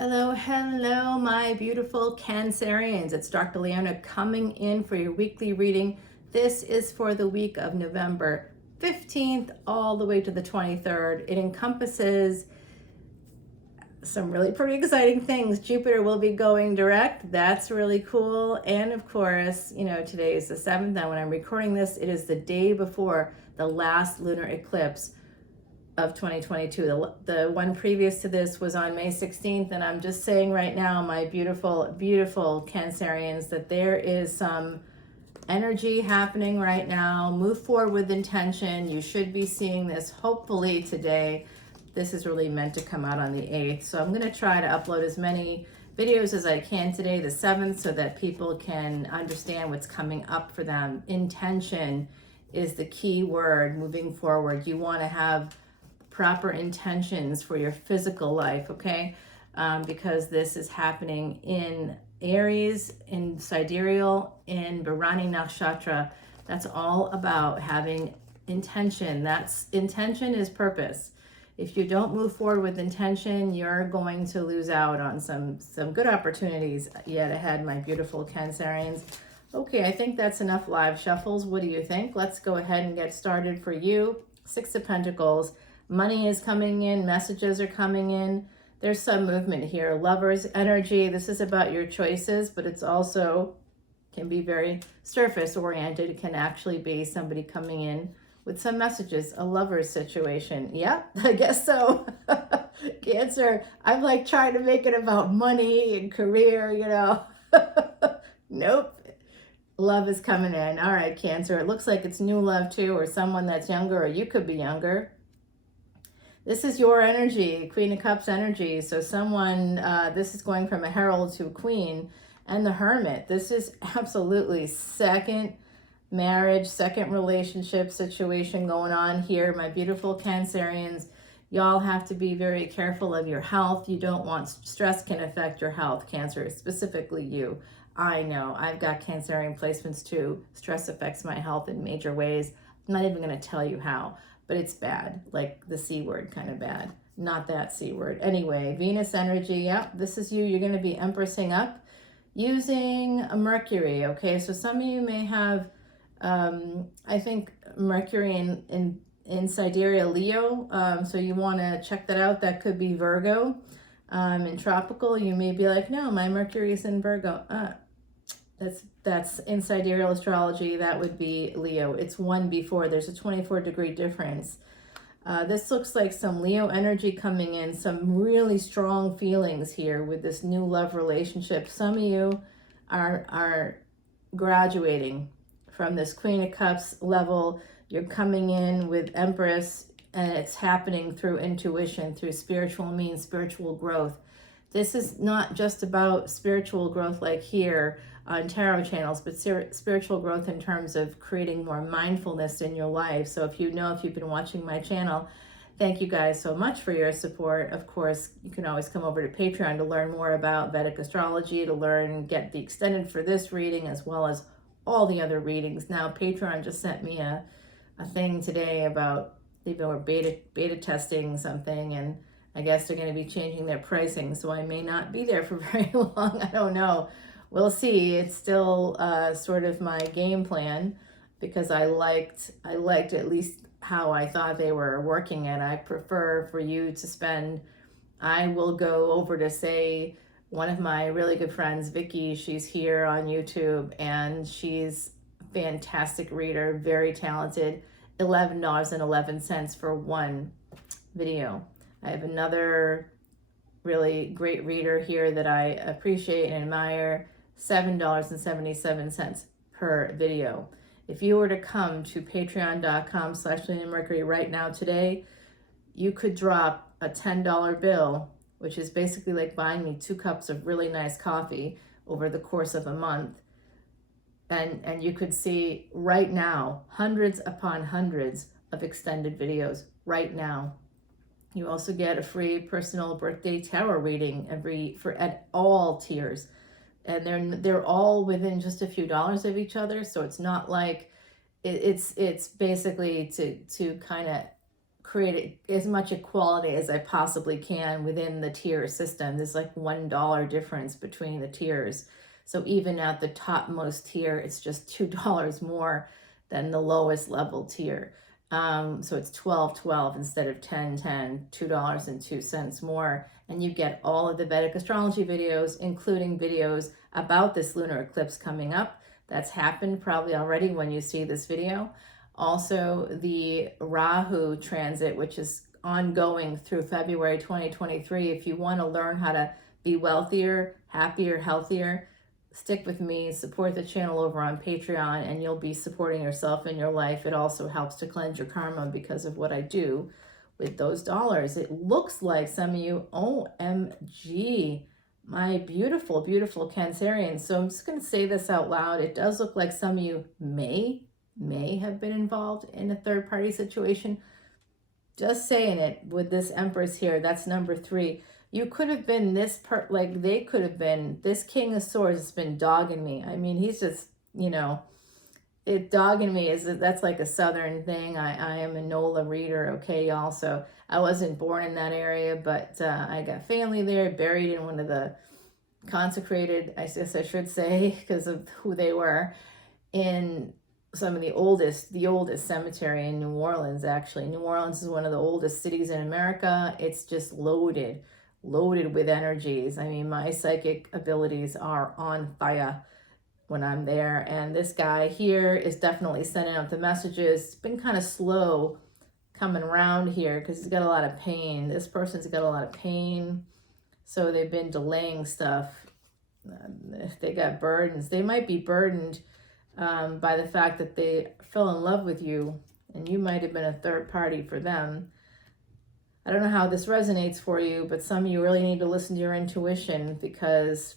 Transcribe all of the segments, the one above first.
Hello, hello, my beautiful Cancerians. It's Dr. Leona coming in for your weekly reading. This is for the week of November 15th all the way to the 23rd. It encompasses some really pretty exciting things. Jupiter will be going direct. That's really cool. And of course, today is the 7th. Now, when I'm recording this, it is the day before the last lunar eclipse of 2022. The one previous to this was on May 16th, and I'm just saying right now, my beautiful, beautiful Cancerians, that there is some energy happening right now. Move forward with intention. You should be seeing this hopefully today. This is really meant to come out on the 8th. So I'm going to try to upload as many videos as I can today, the 7th, so that people can understand what's coming up for them. Intention is the key word moving forward. You want to have proper intentions for your physical life, okay? Because this is happening in Aries, in Sidereal, in Bharani Nakshatra. That's all about having intention. Intention is purpose. If you don't move forward with intention, you're going to lose out on some good opportunities yet ahead, my beautiful Cancerians. Okay, I think that's enough live shuffles. What do you think? Let's go ahead and get started for you. Six of Pentacles. Money is coming in, messages are coming in. There's some movement here. Lover's energy. This is about your choices, but it's also can be very surface oriented. It can actually be somebody coming in with some messages, a lover's situation. Yeah, I guess so. Cancer, I'm like trying to make it about money and career, Nope. Love is coming in. All right, Cancer. It looks like it's new love too, or someone that's younger, or you could be younger. This is your energy, Queen of Cups energy. So someone, this is going from a Herald to a Queen. And the Hermit, this is absolutely second marriage, second relationship situation going on here. My beautiful Cancerians, y'all have to be very careful of your health. You don't want, stress can affect your health, Cancer, specifically you. I know, I've got Cancerian placements too. Stress affects my health in major ways. I'm not even going to tell you how. But it's bad, like the C word kind of bad, not that C word. Anyway, Venus energy, yeah, this is you. You're going to be empressing up using a Mercury, okay? So some of you may have, I think, Mercury in Sidereal Leo, so you want to check that out. That could be Virgo. In tropical, you may be like, no, my Mercury is in Virgo. That's in sidereal astrology. That would be Leo. It's one before. There's a 24-degree difference. This looks like some Leo energy coming in, some really strong feelings here with this new love relationship. Some of you are graduating from this Queen of Cups level. You're coming in with Empress, and it's happening through intuition, through spiritual means, spiritual growth. This is not just about spiritual growth like here on tarot channels, but spiritual growth in terms of creating more mindfulness in your life. So if you've been watching my channel, thank you guys so much for your support. Of course, you can always come over to Patreon to learn more about Vedic Astrology, to get the extended for this reading, as well as all the other readings. Now, Patreon just sent me a thing today about they were beta testing something, and I guess they're going to be changing their pricing, so I may not be there for very long. I don't know. We'll see. It's still sort of my game plan, because I liked at least how I thought they were working it. I prefer for you to spend, I will go over to, say, one of my really good friends, Vicky, she's here on YouTube, and she's a fantastic reader, very talented, $11.11 for one video. I have another really great reader here that I appreciate and admire, $7.77 per video. If you were to come to patreon.com/leonamercury right now today, you could drop a $10 bill, which is basically like buying me 2 cups of really nice coffee over the course of a month. And you could see right now hundreds upon hundreds of extended videos right now. You also get a free personal birthday tarot reading at all tiers. And they're all within just a few dollars of each other, so it's not like it's basically to kind of create as much equality as I possibly can within the tier system. There's like $1 difference between the tiers. So even at the topmost tier, it's just $2 more than the lowest level tier. So it's 12.12 instead of 10.10, $2.02 more. And you get all of the Vedic astrology videos, including videos about this lunar eclipse coming up. That's happened probably already when you see this video. Also, the Rahu transit, which is ongoing through February 2023. If you want to learn how to be wealthier, happier, healthier, stick with me, support the channel over on Patreon, and you'll be supporting yourself in your life. It also helps to cleanse your karma because of what I do with those dollars. It looks like some of you, OMG, my beautiful, beautiful Cancerians. So I'm just going to say this out loud. It does look like some of you may have been involved in a third-party situation. Just saying it with this Empress here, that's number 3. You could have been this part, like they could have been, this King of Swords has been dogging me. I mean, he's just, you know, dogging me that's like a Southern thing. I am a NOLA reader, okay, y'all. So I wasn't born in that area, but I got family there, buried in one of the consecrated, I guess I should say, because of who they were, in some of the oldest cemetery in New Orleans. Actually, New Orleans is one of the oldest cities in America. It's just loaded with energies. I mean, my psychic abilities are on fire when I'm there. And this guy here is definitely sending out the messages. It's been kind of slow coming around here because he's got a lot of pain. This person's got a lot of pain. So they've been delaying stuff. If they got burdens, they might be burdened by the fact that they fell in love with you and you might have been a third party for them. I don't know how this resonates for you, but some of you really need to listen to your intuition, because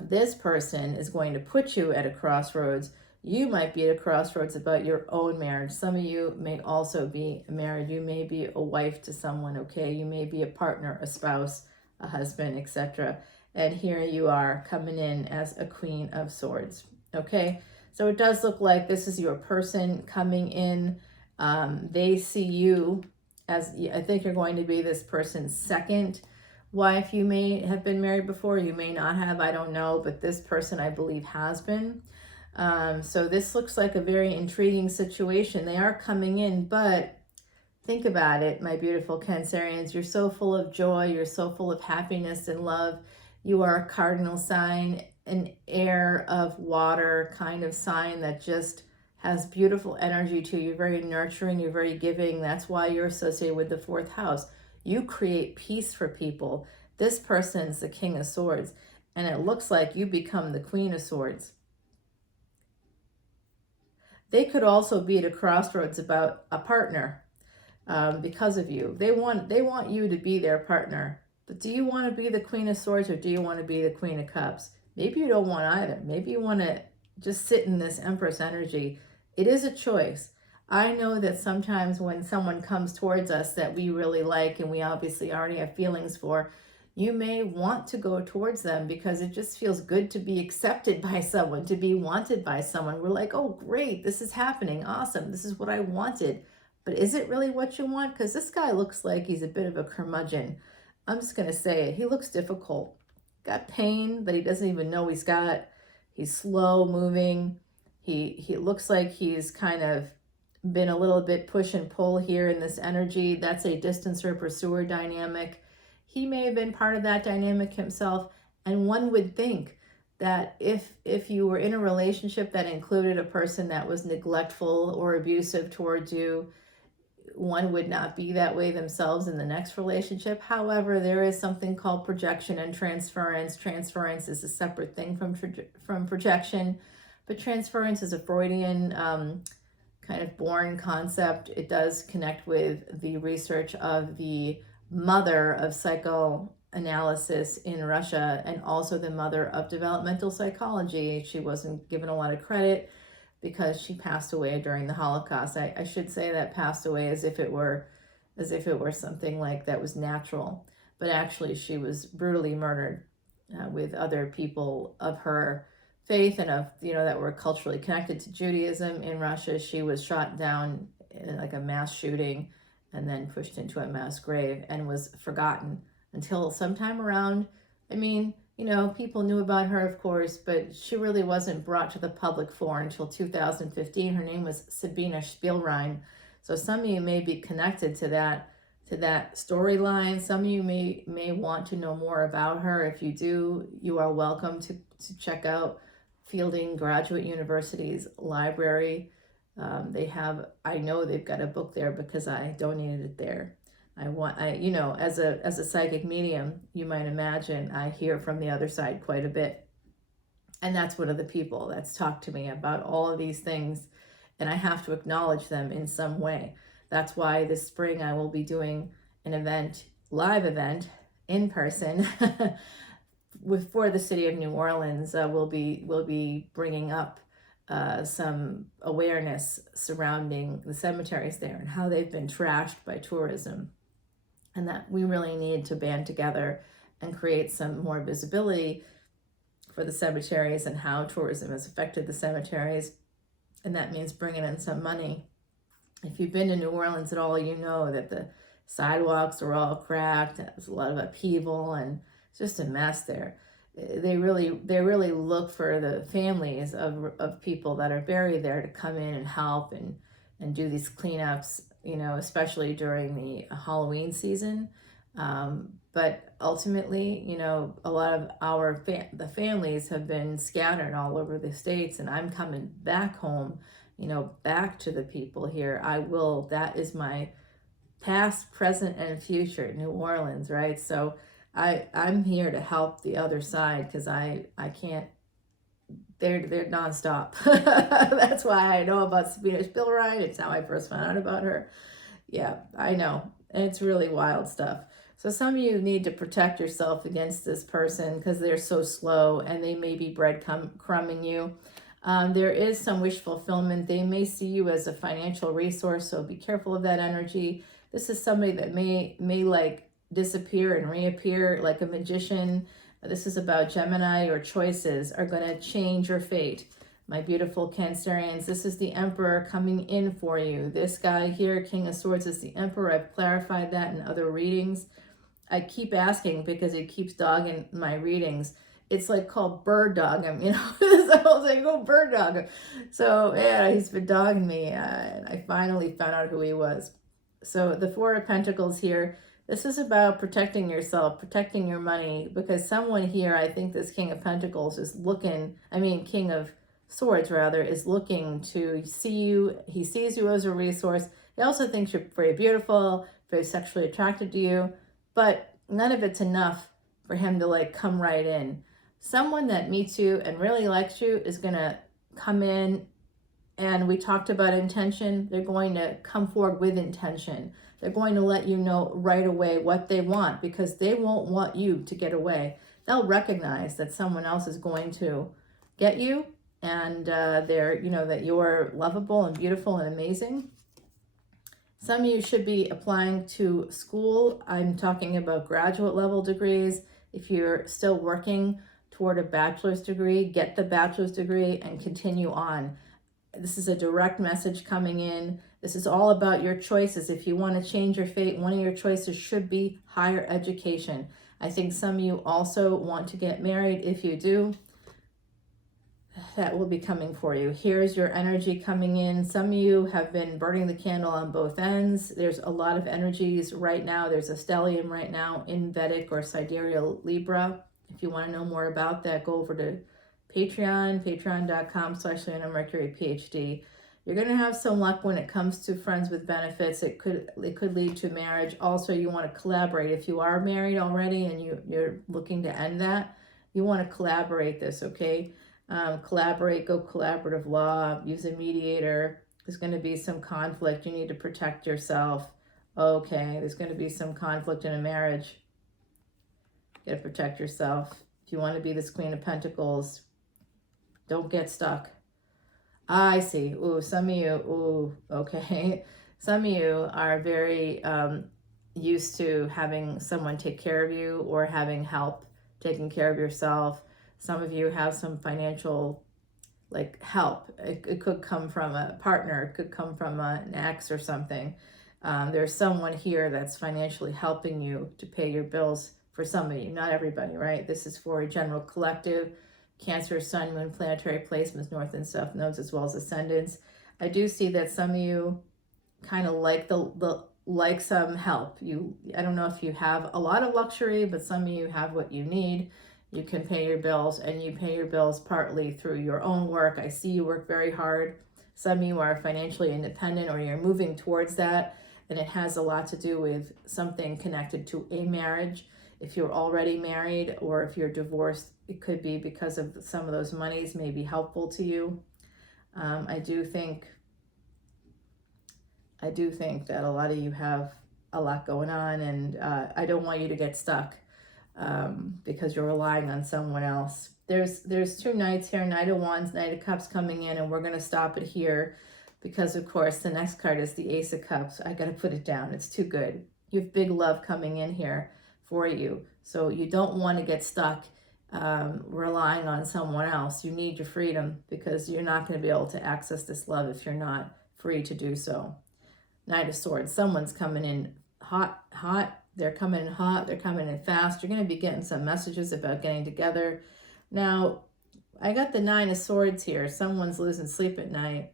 this person is going to put you at a crossroads. You might be at a crossroads about your own marriage. Some of you may also be married. You may be a wife to someone, okay? You may be a partner, a spouse, a husband, etc. And here you are coming in as a Queen of Swords, okay? So it does look like this is your person coming in. They see you as, I think you're going to be this person's second wife. You may have been married before, you may not have, I don't know, but this person I believe has been. So this looks like a very intriguing situation. They are coming in, but think about it, my beautiful Cancerians. You're so full of joy, you're so full of happiness and love. You are a cardinal sign, an air of water kind of sign that just has beautiful energy to you. You're very nurturing, you're very giving. That's why you're associated with the 4th house. You create peace for people. This person's the King of Swords, and it looks like you become the Queen of Swords. They could also be at a crossroads about a partner because of you. They want you to be their partner. But do you want to be the Queen of Swords, or do you want to be the Queen of Cups? Maybe you don't want either. Maybe you want to just sit in this Empress energy. It is a choice. I know that sometimes when someone comes towards us that we really like and we obviously already have feelings for, you may want to go towards them because it just feels good to be accepted by someone, to be wanted by someone. We're like, oh, great, this is happening. Awesome. This is what I wanted. But is it really what you want? Because this guy looks like he's a bit of a curmudgeon. I'm just going to say it. He looks difficult. Got pain that he doesn't even know he's got. He's slow moving. He looks like he's kind of been a little bit push and pull here in this energy. That's a distancer pursuer dynamic. He may have been part of that dynamic himself. And one would think that if you were in a relationship that included a person that was neglectful or abusive towards you, one would not be that way themselves in the next relationship. However, there is something called projection and transference. Transference is a separate thing from projection, but transference is a Freudian kind of born concept. It does connect with the research of the mother of psychoanalysis in Russia and also the mother of developmental psychology. She wasn't given a lot of credit because she passed away during the Holocaust. I should say that passed away as if it were something like that was natural, but actually she was brutally murdered with other people of her faith and of, that were culturally connected to Judaism in Russia. She was shot down in like a mass shooting and then pushed into a mass grave and was forgotten until sometime around, I mean, you know, people knew about her, of course, but she really wasn't brought to the public fore until 2015. Her name was Sabina Spielrein. So some of you may be connected to that storyline. Some of you may want to know more about her. If you do, you are welcome to check out Fielding Graduate University's library. I know they've got a book there because I donated it there. You know, as a psychic medium, you might imagine I hear from the other side quite a bit. And that's one of the people that's talked to me about all of these things, and I have to acknowledge them in some way. That's why this spring I will be doing an event, live event, in person, for the city of New Orleans. We'll be bringing up some awareness surrounding the cemeteries there and how they've been trashed by tourism, and that we really need to band together and create some more visibility for the cemeteries and how tourism has affected the cemeteries. And that means bringing in some money. If you've been to New Orleans at all, you know that the sidewalks are all cracked. There's a lot of upheaval and it's just a mess there. They really look for the families of people that are buried there to come in and help and do these cleanups, you know, especially during the Halloween season. But ultimately, you know, a lot of the families have been scattered all over the states, and I'm coming back home, you know, back to the people here. That is my past, present, and future, New Orleans, right? So I'm here to help the other side because I can't, they're nonstop. That's why I know about Sabina Spielrein. It's how I first found out about her. Yeah, I know. And it's really wild stuff. So some of you need to protect yourself against this person because they're so slow and they may be breadcrumbing you. There is some wish fulfillment. They may see you as a financial resource, so be careful of that energy. This is somebody that may like disappear and reappear like a magician. This is about Gemini. Your choices are going to change your fate. My beautiful Cancerians, this is the Emperor coming in for you. This guy here, King of Swords, is the Emperor. I've clarified that in other readings. I keep asking because it keeps dogging my readings. It's like called bird dog him, you know. So I was like, oh, bird dog him. So yeah, he's been dogging me. And I finally found out who he was. So the Four of Pentacles here, this is about protecting yourself, protecting your money, because someone here, I think this King of Pentacles is King of Swords rather, is looking to see you. He sees you as a resource. He also thinks you're very beautiful, very sexually attracted to you, but none of it's enough for him to like come right in. Someone that meets you and really likes you is going to come in, and we talked about intention. They're going to come forward with intention. They're going to let you know right away what they want because they won't want you to get away. They'll recognize that someone else is going to get you, and that you're lovable and beautiful and amazing. Some of you should be applying to school. I'm talking about graduate level degrees. If you're still working toward a bachelor's degree, get the bachelor's degree and continue on. This is a direct message coming in. This is all about your choices. If you want to change your fate, one of your choices should be higher education. I think some of you also want to get married. If you do, that will be coming for you. Here's your energy coming in. Some of you have been burning the candle on both ends. There's a lot of energies right now. There's a stellium right now in Vedic or Sidereal Libra. If you want to know more about that, go over to patreon.com/leonamercuryphd. You're going to have some luck when it comes to friends with benefits. It could lead to marriage. Also, you want to collaborate. If you are married already and you're looking to end that, you want to collaborate this, okay? Collaborate, go collaborative law, use a mediator. There's going to be some conflict. You need to protect yourself. Okay, there's going to be some conflict in a marriage. You got to protect yourself. If you want to be this Queen of Pentacles, don't get stuck. I see. Ooh, some of you, ooh, okay. Some of you are very used to having someone take care of you or having help taking care of yourself. Some of you have some financial help. It could come from a partner. It could come from an ex or something. There's someone here that's financially helping you to pay your bills for some of you, not everybody, right? This is for a general collective, Cancer, Sun, Moon, planetary placements, North and South nodes, as well as ascendants. I do see that some of you kind of like like some help. I don't know if you have a lot of luxury, but some of you have what you need. You can pay your bills, and you pay your bills partly through your own work. I see you work very hard. Some of you are financially independent, or you're moving towards that, and it has a lot to do with something connected to a marriage. If you're already married or if you're divorced, it could be because of some of those monies may be helpful to you. I do think that a lot of you have a lot going on, and I don't want you to get stuck because you're relying on someone else. There's two Knights here, Knight of Wands, Knight of Cups coming in, and we're going to stop it here because, of course, the next card is the Ace of Cups. I got to put it down. It's too good. You have big love coming in here for you, so you don't want to get stuck relying on someone else. You need your freedom because you're not going to be able to access this love if you're not free to do so. Knight of Swords, someone's coming in hot. They're coming in hot. They're coming in fast. You're going to be getting some messages about getting together. Now, I got the Nine of Swords here. Someone's losing sleep at night.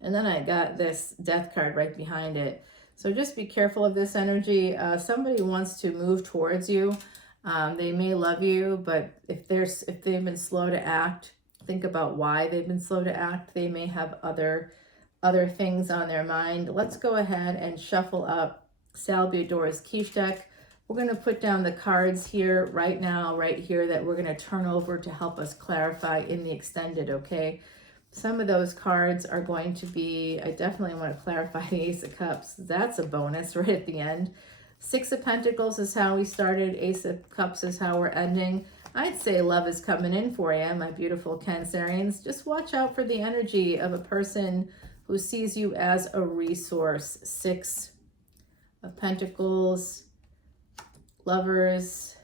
And then I got this Death card right behind it. So just be careful of this energy. Somebody wants to move towards you. They may love you, but if they've been slow to act, think about why they've been slow to act. They may have other things on their mind. Let's go ahead and shuffle up Salvador's quiche deck. We're going to put down the cards here right now, right here, that we're going to turn over to help us clarify in the extended, okay? Some of those cards are going to be, I definitely want to clarify the Ace of Cups. That's a bonus right at the end. Six of Pentacles is how we started. Ace of Cups is how we're ending. I'd say love is coming in for you, my beautiful Cancerians. Just watch out for the energy of a person who sees you as a resource. Six of Pentacles. Lovers.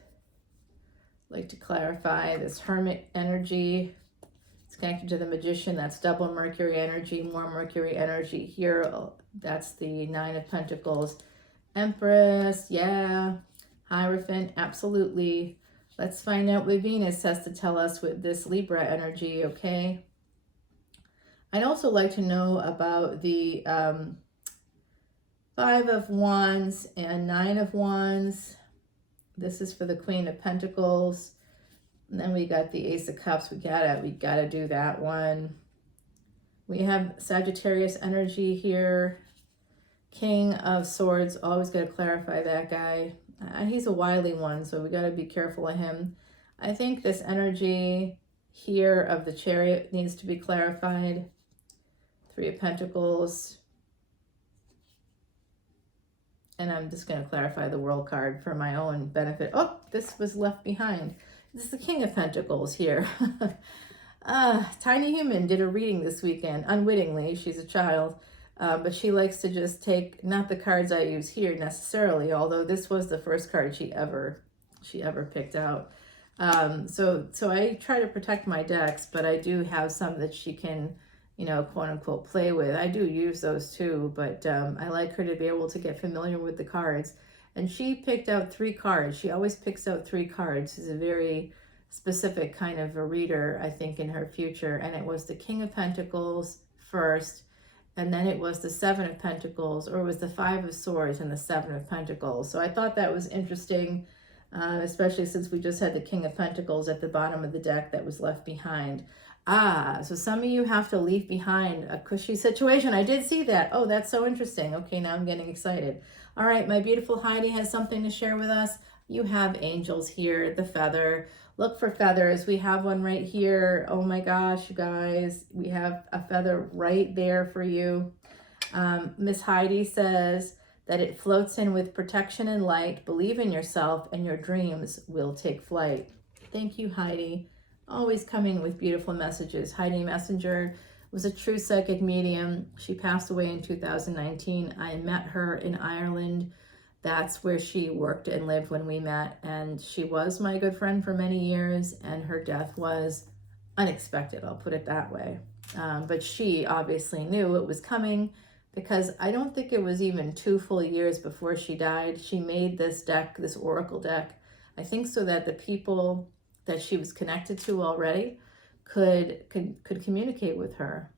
Like to clarify this Hermit energy. It's connected to the Magician. That's double Mercury energy, more Mercury energy here. That's the Nine of Pentacles. Empress, yeah. Hierophant, absolutely. Let's find out what Venus has to tell us with this Libra energy, okay? I'd also like to know about the Five of Wands and Nine of Wands. This is for the Queen of Pentacles. And then we got the Ace of Cups. We gotta do that one. We have Sagittarius energy here. King of Swords, always got to clarify that guy. He's a wily one, so we got to be careful of him. I think this energy here of the Chariot needs to be clarified. Three of Pentacles. And I'm just going to clarify the World card for my own benefit. Oh, this was left behind. This is the King of Pentacles here. Tiny Human did a reading this weekend, unwittingly. She's a child. But she likes to just take, not the cards I use here necessarily, although this was the first card she ever picked out. So I try to protect my decks, but I do have some that she can, quote unquote, play with. I do use those too, but I like her to be able to get familiar with the cards. And she picked out 3 cards. She always picks out 3 cards. She's a very specific kind of a reader, I think, in her future. And it was the King of Pentacles first, and then it was the Seven of Pentacles, or it was the Five of Swords and the Seven of Pentacles. So I thought that was interesting, especially since we just had the King of Pentacles at the bottom of the deck that was left behind. So some of you have to leave behind a cushy situation. I did see that. Oh, that's so interesting. Okay, now I'm getting excited. All right, my beautiful Heidi has something to share with us. You have angels here, the feather. Look for feathers. We have one right here. Oh my gosh, you guys. We have a feather right there for you. Miss Heidi says that it floats in with protection and light. Believe in yourself and your dreams will take flight. Thank you, Heidi. Always coming with beautiful messages. Heidi Messenger was a true psychic medium. She passed away in 2019. I met her in Ireland. That's where she worked and lived when we met, and she was my good friend for many years, and her death was unexpected, I'll put it that way. But she obviously knew it was coming. because I don't think it was even 2 full years before she died. She made this deck, this oracle deck, I think so that the people that she was connected to already could communicate with her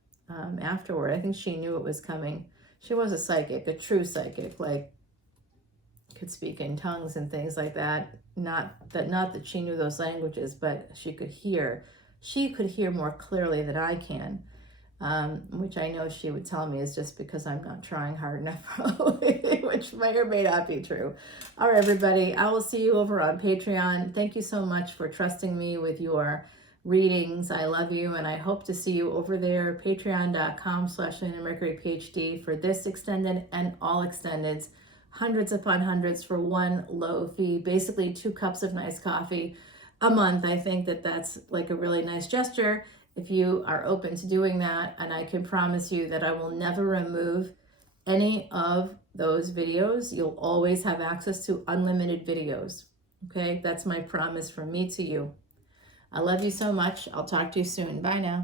afterward. I think she knew it was coming. She was a psychic, a true psychic, like could speak in tongues and things like that. Not that she knew those languages, but she could hear. She could hear more clearly than I can, which I know she would tell me is just because I'm not trying hard enough, probably, which may or may not be true. All right, everybody, I will see you over on Patreon. Thank you so much for trusting me with your readings. I love you, and I hope to see you over there, patreon.com/leonamercuryphd for this extended and all extendeds. Hundreds upon hundreds for one low fee, basically 2 cups of nice coffee a month. I think that that's like a really nice gesture if you are open to doing that. And I can promise you that I will never remove any of those videos. You'll always have access to unlimited videos. Okay, that's my promise from me to you. I love you so much. I'll talk to you soon. Bye now.